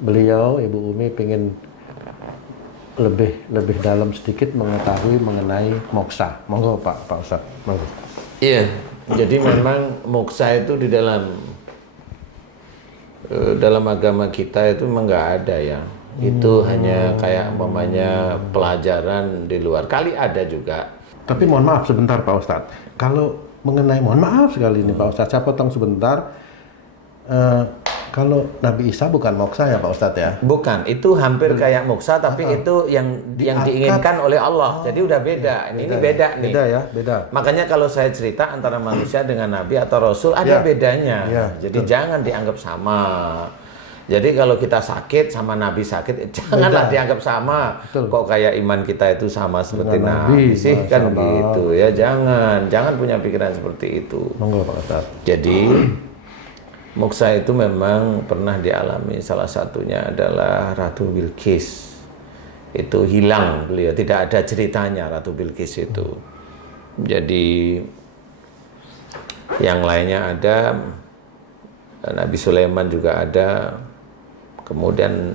beliau, Ibu Umi, pengen lebih dalam sedikit mengetahui mengenai moksa. Monggo Pak Ustadz. Monggo. Iya, jadi memang moksa itu di dalam agama kita itu memang nggak ada ya. Itu hanya kayak umpamanya pelajaran di luar. Kali ada juga. Tapi mohon maaf sebentar Pak Ustadz. Kalau mengenai, mohon maaf sekali ini Pak Ustadz, saya potong sebentar. Kalau Nabi Isa bukan moksa ya Pak Ustadz ya? Bukan, itu hampir kayak moksa, tapi itu yang diinginkan oleh Allah. Jadi udah beda. Ini beda nih. Beda ya, beda. Makanya kalau saya cerita antara manusia dengan Nabi atau Rasul ada bedanya. Jadi jangan dianggap sama. Jadi kalau kita sakit sama Nabi sakit, janganlah dianggap sama. Kok kayak iman kita itu sama seperti Nabi sih, kan gitu ya. Jangan punya pikiran seperti itu. Monggo Pak Ustadz. Jadi moksa itu memang pernah dialami, salah satunya adalah Ratu Bilqis. Itu hilang beliau, tidak ada ceritanya Ratu Bilqis itu. Jadi yang lainnya ada, Nabi Sulaiman juga ada. Kemudian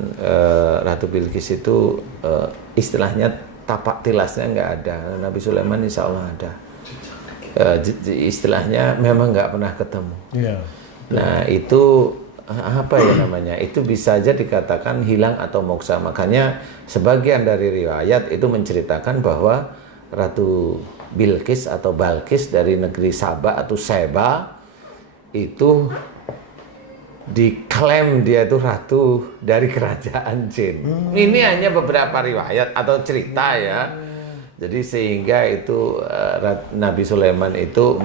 Ratu Bilqis itu istilahnya tapak tilasnya nggak ada. Nabi Sulaiman insya Allah ada. Istilahnya memang nggak pernah ketemu. Nah itu apa ya namanya, itu bisa aja dikatakan hilang atau moksa. Makanya sebagian dari riwayat itu menceritakan bahwa Ratu Bilqis atau Balqis dari negeri Saba atau Seba itu diklaim dia itu ratu dari kerajaan jin. Ini hanya beberapa riwayat atau cerita ya. Jadi sehingga itu Nabi Sulaiman itu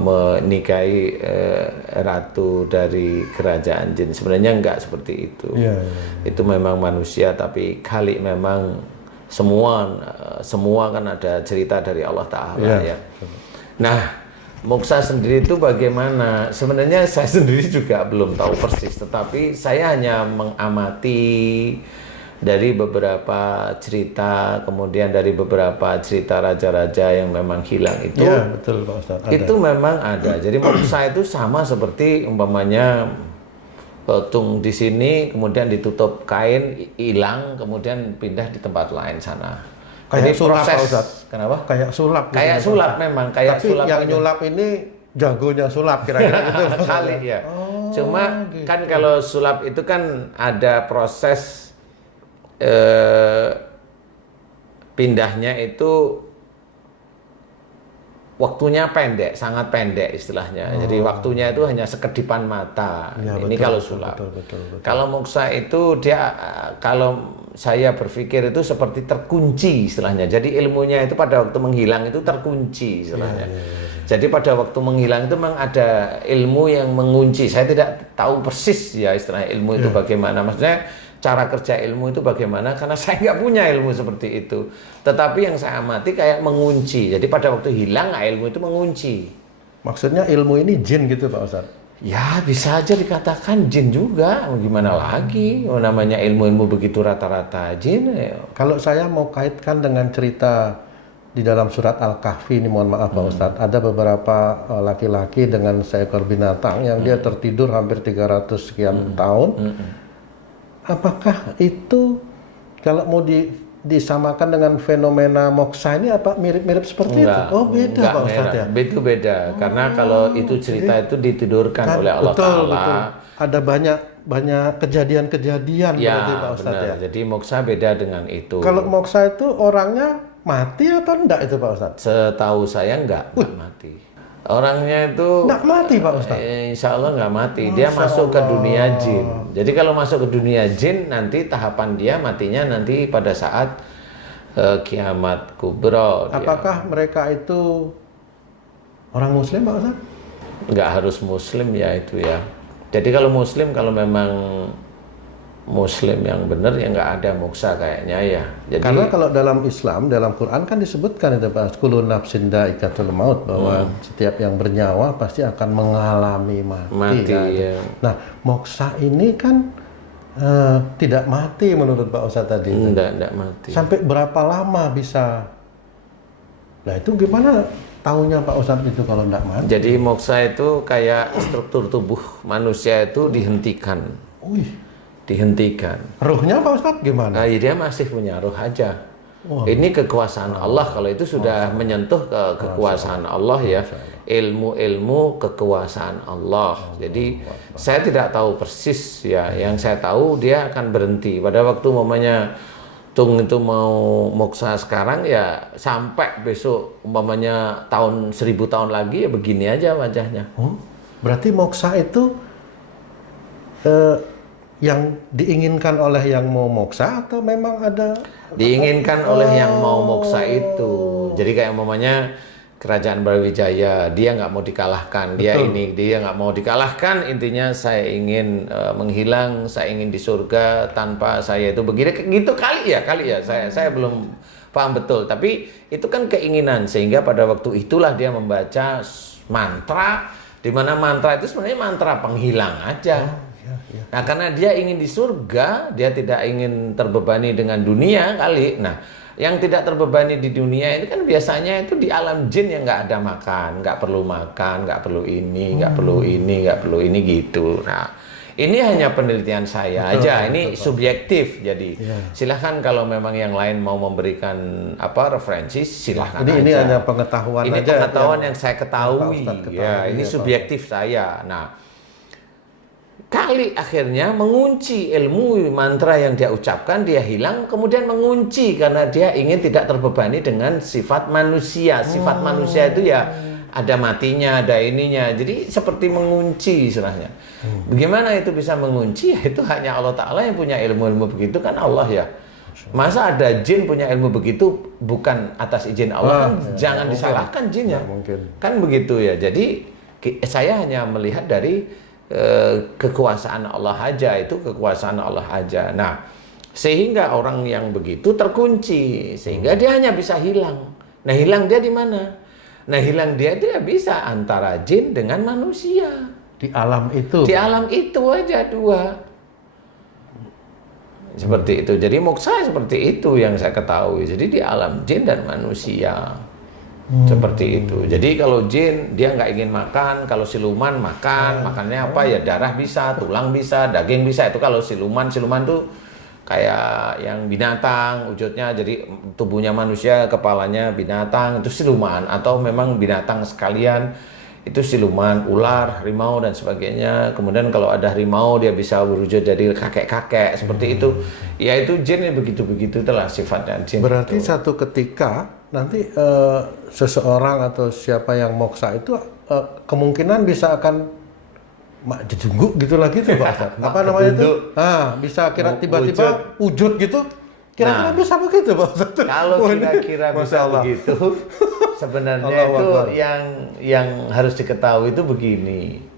menikahi ratu dari kerajaan jin. Sebenarnya enggak seperti itu. Itu memang manusia, tapi kali memang semua kan ada cerita dari Allah Ta'ala ya. Nah, moksa sendiri itu bagaimana? Sebenarnya saya sendiri juga belum tahu persis, tetapi saya hanya mengamati dari beberapa cerita, kemudian dari beberapa cerita raja-raja yang memang hilang itu. Iya, betul Pak Ustadz. Itu memang ada. Jadi moksa itu sama seperti umpamanya petung di sini, kemudian ditutup kain, hilang, kemudian pindah di tempat lain sana. Kayak jadi sulap proses, Pak Ustadz. Kenapa? Kayak sulap. Kayak gitu, sulap memang, kayak tapi sulap. Tapi yang aja. nyulap ini jagonya sulap kira-kira gitu. Kali ya. Cuma gitu. Kan kalau sulap itu kan ada proses pindahnya itu waktunya pendek, sangat pendek istilahnya. Jadi waktunya itu hanya sekedipan mata. Ya, ini betul, kalau sulap. Betul. Kalau moksa itu dia, kalau saya berpikir itu seperti terkunci istilahnya. Jadi ilmunya itu pada waktu menghilang itu terkunci istilahnya. Jadi pada waktu menghilang itu memang ada ilmu yang mengunci. Saya tidak tahu persis ya istilahnya ilmu itu bagaimana. Maksudnya cara kerja ilmu itu bagaimana, karena saya nggak punya ilmu seperti itu. Tetapi yang saya amati kayak mengunci. Jadi pada waktu hilang ilmu itu mengunci. Maksudnya ilmu ini jin gitu Pak Ustadz? Ya bisa aja dikatakan jin juga. Gimana lagi? Namanya ilmu-ilmu begitu rata-rata jin. Kalau saya mau kaitkan dengan cerita di dalam surat Al-Kahfi ini, mohon maaf Pak Ustadz, ada beberapa laki-laki dengan seekor binatang yang dia tertidur hampir 300 sekian tahun. Apakah itu kalau mau disamakan dengan fenomena moksa ini apa mirip-mirip seperti itu? Oh beda Pak Ustadz ya? Itu beda, karena kalau itu cerita itu ditidurkan kan, oleh Allah Ta'ala. Betul. Ada banyak kejadian-kejadian berarti Pak Ustadz ya? Jadi moksa beda dengan itu. Kalau moksa itu orangnya mati atau enggak itu Pak Ustadz? Setahu saya enggak mati. Orangnya itu nggak mati Pak Ustadz? Insya Allah nggak mati. Dia masuk ke dunia jin. Jadi kalau masuk ke dunia jin, nanti tahapan dia matinya nanti pada saat kiamat kubro. Apakah mereka itu orang muslim Pak Ustadz? Nggak harus muslim ya itu ya. Jadi kalau muslim, kalau memang muslim yang benar ya nggak ada moksa kayaknya ya. Jadi, karena kalau dalam Islam, dalam Quran kan disebutkan itu Pak, kullu nafsin dha'iqatul maut, bahwa setiap yang bernyawa pasti akan mengalami mati kan? Ya. Nah moksa ini kan tidak mati menurut Pak Ustadz tadi. Enggak mati. Sampai berapa lama bisa? Nah itu gimana taunya Pak Ustadz itu kalau tidak mati? Jadi moksa itu kayak struktur tubuh manusia itu dihentikan. Wih, Dihentikan. ruhnya Pak Ustadz gimana? Nah, dia masih punya roh aja. Ini kekuasaan Allah. Kalau itu sudah menyentuh ke kekuasaan Allah ya, ilmu-ilmu kekuasaan Allah. Jadi saya tidak tahu persis ya. Yang saya tahu dia akan berhenti pada waktu umpamanya Tung itu mau moksa sekarang ya sampai besok umpamanya tahun 1000 tahun lagi ya begini aja wajahnya. Berarti moksa itu yang diinginkan oleh yang mau moksa atau memang ada Diinginkan oleh yang mau moksa itu. Jadi kayak umpamanya kerajaan Brawijaya, dia nggak mau dikalahkan, dia nggak mau dikalahkan. Intinya saya ingin menghilang, saya ingin di surga tanpa saya itu begini, gitu kali ya. Saya belum paham betul, tapi itu kan keinginan sehingga pada waktu itulah dia membaca mantra, di mana mantra itu sebenarnya mantra penghilang aja. Nah, karena dia ingin di surga, dia tidak ingin terbebani dengan dunia kali. Nah, yang tidak terbebani di dunia itu kan biasanya itu di alam jin yang nggak ada makan, nggak perlu makan, nggak perlu ini, nggak perlu ini gitu. Nah, ini hanya penelitian saya aja. Ini subjektif. Jadi silahkan kalau memang yang lain mau memberikan referensi, silahkan aja. Ini hanya pengetahuan ini aja. pengetahuan yang saya ketahui. Ya, ini subjektif saya. Nah, kali akhirnya mengunci ilmu mantra yang dia ucapkan, dia hilang, kemudian mengunci karena dia ingin tidak terbebani dengan sifat manusia. Sifat manusia itu ya ada matinya, ada ininya. Jadi seperti mengunci istilahnya. Bagaimana itu bisa mengunci? Ya, itu hanya Allah Ta'ala yang punya ilmu-ilmu begitu kan Allah ya. Masa ada jin punya ilmu begitu bukan atas izin Allah? Kan jangan disalahkan jinnya. Kan begitu ya. Jadi saya hanya melihat dari kekuasaan Allah aja, itu kekuasaan Allah aja. Nah, sehingga orang yang begitu terkunci, sehingga dia hanya bisa hilang. Nah, hilang dia di mana? Nah, hilang dia itu ya bisa antara jin dengan manusia. Di alam itu? Di alam itu aja dua. Seperti itu. Jadi moksa seperti itu yang saya ketahui. Jadi di alam jin dan manusia. Seperti itu. Jadi kalau jin dia nggak ingin makan, kalau siluman makan, makannya apa ya darah bisa, tulang bisa, daging bisa. Itu kalau siluman tuh kayak yang binatang wujudnya, jadi tubuhnya manusia, kepalanya binatang, itu siluman. Atau memang binatang sekalian, itu siluman, ular, harimau dan sebagainya. Kemudian kalau ada harimau dia bisa berwujud jadi kakek-kakek seperti itu. Ya itu jin ya begitu-begitu itulah sifatnya jin. Berarti itu. satu ketika nanti seseorang atau siapa yang moksa itu kemungkinan bisa akan mak jedunggu gitu lagi tuh Pak. Apa namanya itu? Bisa kira tiba-tiba wujud gitu. Kira-kira bisa begitu Pak Ustaz? Kalau kira-kira bisa begitu, sebenarnya itu yang harus diketahui itu begini.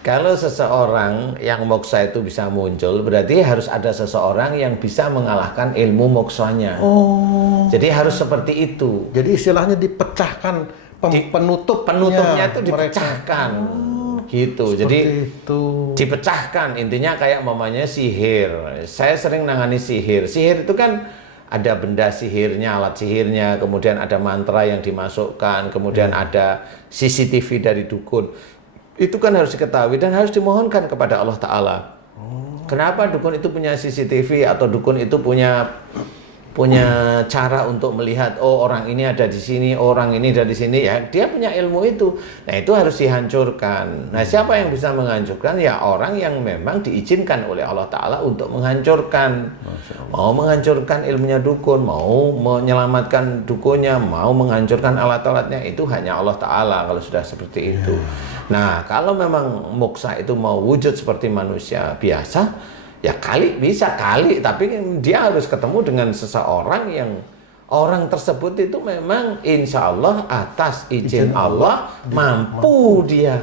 Kalau seseorang yang moksa itu bisa muncul, berarti harus ada seseorang yang bisa mengalahkan ilmu moksanya. Jadi harus seperti itu. Jadi istilahnya dipecahkan penutupnya itu dipecahkan. Gitu. Jadi itu dipecahkan. Intinya kayak mamanya sihir. Saya sering nangani sihir. Sihir itu kan ada benda sihirnya, alat sihirnya, kemudian ada mantra yang dimasukkan, kemudian ada CCTV dari dukun. Itu kan harus diketahui dan harus dimohonkan kepada Allah Ta'ala. Kenapa dukun itu punya CCTV atau dukun itu punya cara untuk melihat orang ini ada di sini, orang ini ada di sini, ya dia punya ilmu itu. Nah, itu harus dihancurkan. Nah, siapa yang bisa menghancurkan? Ya orang yang memang diizinkan oleh Allah Ta'ala untuk menghancurkan. Mau menghancurkan ilmunya dukun, mau menyelamatkan dukunnya, mau menghancurkan alat-alatnya, itu hanya Allah Ta'ala kalau sudah seperti itu. Nah, kalau memang moksa itu mau wujud seperti manusia biasa, ya bisa kali, tapi dia harus ketemu dengan seseorang yang orang tersebut itu memang insya Allah atas izin Allah mampu dia.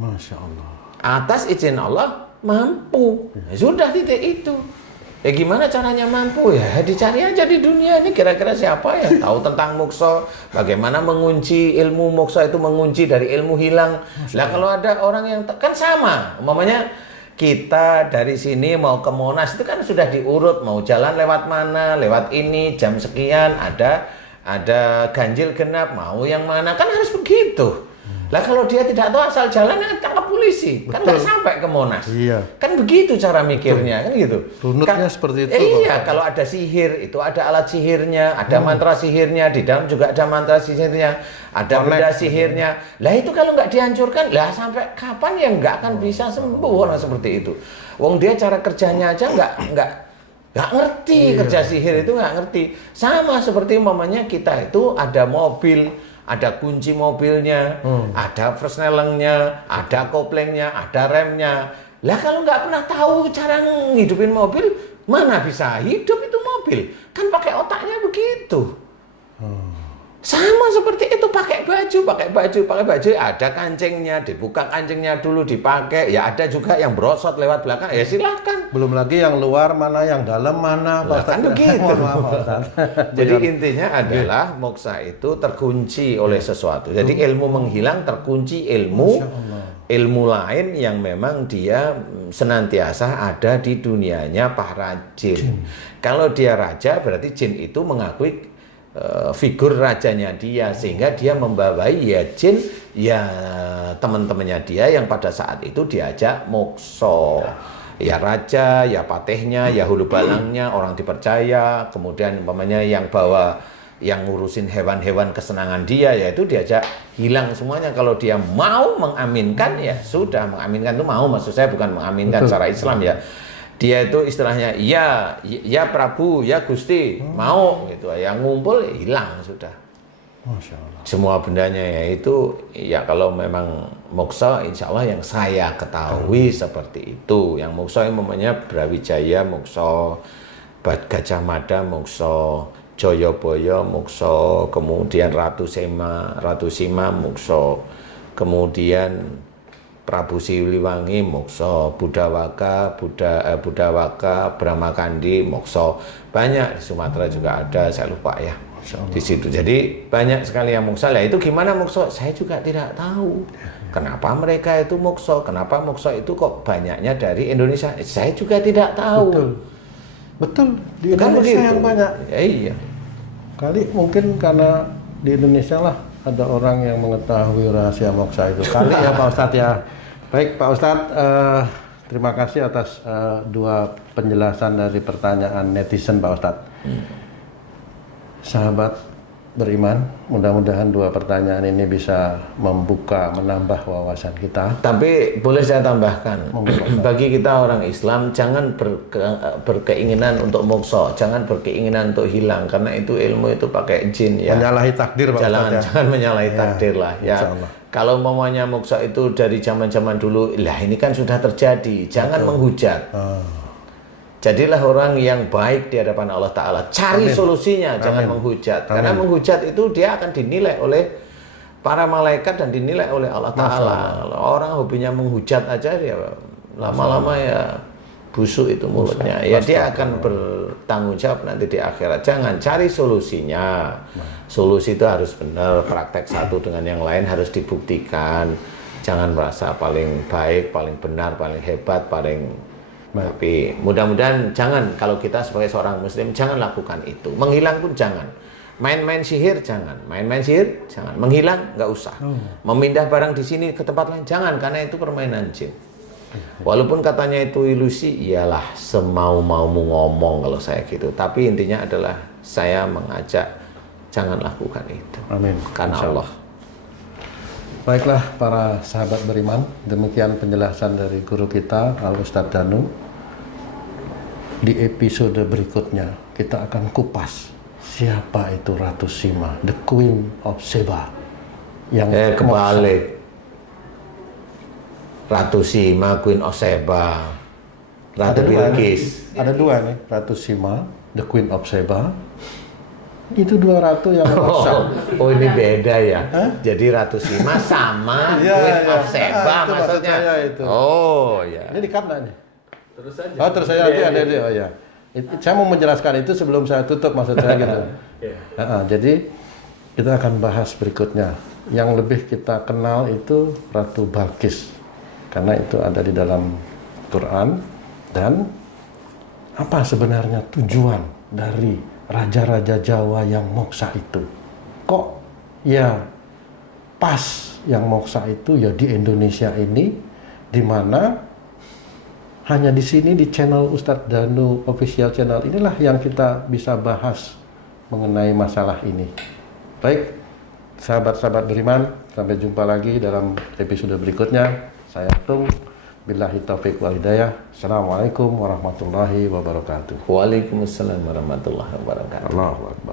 Masya Allah. Atas izin Allah mampu. Ya, sudah titik itu. Ya gimana caranya mampu? Ya dicari aja di dunia ini kira-kira siapa yang tahu tentang moksa, bagaimana mengunci ilmu moksa itu, mengunci dari ilmu hilang. Lah kalau ada orang yang kan sama, umpamanya kita dari sini mau ke Monas itu kan sudah diurut, mau jalan lewat mana, lewat ini, jam sekian, ada ada ganjil genap, mau yang mana, kan harus begitu. Lah kalau dia tidak tahu asal jalan, tangkap polisi, kan nggak sampai ke Monas. Iya. Kan begitu cara mikirnya, kan gitu. Runutnya seperti itu. Iya, kalau ada sihir, itu ada alat sihirnya, ada mantra sihirnya, di dalam juga ada mantra sihirnya, ada benda sihirnya. Lah itu kalau nggak dihancurkan, lah sampai kapan ya nggak akan bisa sembuh orang seperti itu. Wong dia cara kerjanya aja nggak ngerti, kerja sihir itu nggak ngerti. Sama seperti umpamanya kita itu ada mobil, ada kunci mobilnya, ada persnelengnya, ada koplengnya, ada remnya. Lah kalau nggak pernah tahu cara ngidupin mobil, mana bisa hidup itu mobil? Kan pakai otaknya begitu. Sama seperti itu, pakai baju, ada kancingnya, dibuka kancingnya dulu, dipakai. Ya ada juga yang brosot lewat belakang, ya silahkan. Belum lagi yang luar mana, yang dalam mana. Kan begitu. Jadi intinya adalah moksa itu terkunci oleh sesuatu. Jadi ilmu menghilang, terkunci ilmu lain yang memang dia senantiasa ada di dunianya para jin. Kalau dia raja, berarti jin itu mengakui figur rajanya dia, sehingga dia membawai ya jin, ya teman-temannya dia yang pada saat itu diajak mokso. Ya raja, ya patehnya, ya hulu balangnya, orang dipercaya, kemudian umpamanya yang bawa, yang ngurusin hewan-hewan kesenangan dia, yaitu diajak hilang semuanya. Kalau dia mau mengaminkan, ya sudah, mengaminkan itu mau, maksud saya bukan mengaminkan secara Islam ya. Dia itu istilahnya ya Prabu, ya Gusti, mau gitu. Yang ngumpul hilang sudah. Masya Allah. Semua bendanya ya itu, ya kalau memang moksa, insya Allah yang saya ketahui seperti itu. Yang moksa yang namanya Brawijaya moksa, Gajah Mada moksa, Joyoboyo moksa, kemudian Ratu Sima moksa, kemudian Prabu Siliwangi moksa, Budawaka, Brahmakandi moksa. Banyak di Sumatera juga ada, saya lupa ya di situ. Jadi banyak sekali yang moksa. Lah itu gimana moksa? Saya juga tidak tahu. Kenapa mereka itu moksa? Kenapa moksa itu kok banyaknya dari Indonesia? Saya juga tidak tahu. Betul. Di Indonesia yang banyak. Ya, iya. Kali mungkin karena di Indonesia lah ada orang yang mengetahui rahasia moksa itu. Kali ya Pak Ustadz ya. Baik Pak Ustadz, terima kasih atas dua penjelasan dari pertanyaan netizen Pak Ustadz. Sahabat beriman, mudah-mudahan dua pertanyaan ini bisa membuka, menambah wawasan kita. Tapi boleh saya tambahkan, bagi kita orang Islam jangan berkeinginan untuk moksa, jangan berkeinginan untuk hilang, karena itu ilmu itu pakai jin ya. Menyalahi takdir Pak Ustadz ya. Jangan menyalahi takdir lah ya. Kalau mamanya moksa itu dari zaman-zaman dulu, lah ini kan sudah terjadi, jangan menghujat. Jadilah orang yang baik di hadapan Allah Ta'ala. Cari solusinya, jangan menghujat. Karena menghujat itu dia akan dinilai oleh para malaikat dan dinilai oleh Allah Ta'ala. Orang hobinya menghujat aja, dia lama-lama ya busuk itu mulutnya. Ya dia akan bertanggung jawab nanti di akhirat. Jangan, cari solusinya. Solusi itu harus benar, praktek satu dengan yang lain harus dibuktikan. Jangan merasa paling baik, paling benar, paling hebat, paling... Tapi mudah-mudahan jangan, kalau kita sebagai seorang muslim jangan lakukan itu. Menghilang pun jangan. Main-main sihir jangan. Main-main sihir jangan. Menghilang nggak usah. Memindah barang di sini ke tempat lain jangan, karena itu permainan jin. Walaupun katanya itu ilusi, iyalah semau-maumu ngomong kalau saya gitu. Tapi intinya adalah saya mengajak jangan lakukan itu. Amin. Karena Allah. Baiklah para sahabat beriman, demikian penjelasan dari guru kita Al Ustadz Danu. Di episode berikutnya kita akan kupas siapa itu Ratu Sima, the Queen of Sheba. Yang kebalik. Ratu Sima, Queen of Sheba, Ratu Bilqis. Ada dua nih, Ratu Sima, the Queen of Sheba. Itu dua ratu yang moksa. Oh ini beda ya. Jadi Ratu Sima sama Queen of Sheba maksudnya. Itu. Oh ya. Ini dikat nih. Terus saja. Oh terus saya nanti ada dia. Oh ya. Saya mau menjelaskan itu sebelum saya tutup, maksud saya gitu. Jadi kita akan bahas berikutnya. Yang lebih kita kenal itu Ratu Balqis, karena itu ada di dalam Quran. Dan apa sebenarnya tujuan dari raja-raja Jawa yang moksa itu? ya pas yang moksa itu ya di Indonesia ini, di mana hanya di sini di channel Ustadz Danu official channel inilah yang kita bisa bahas mengenai masalah ini. Baik, sahabat-sahabat beriman, sampai jumpa lagi dalam episode berikutnya. Saya Tung, billahi taufiq wal hidayah. Assalamualaikum warahmatullahi wabarakatuh. Waalaikumsalam warahmatullahi wabarakatuh. Allahu Akbar.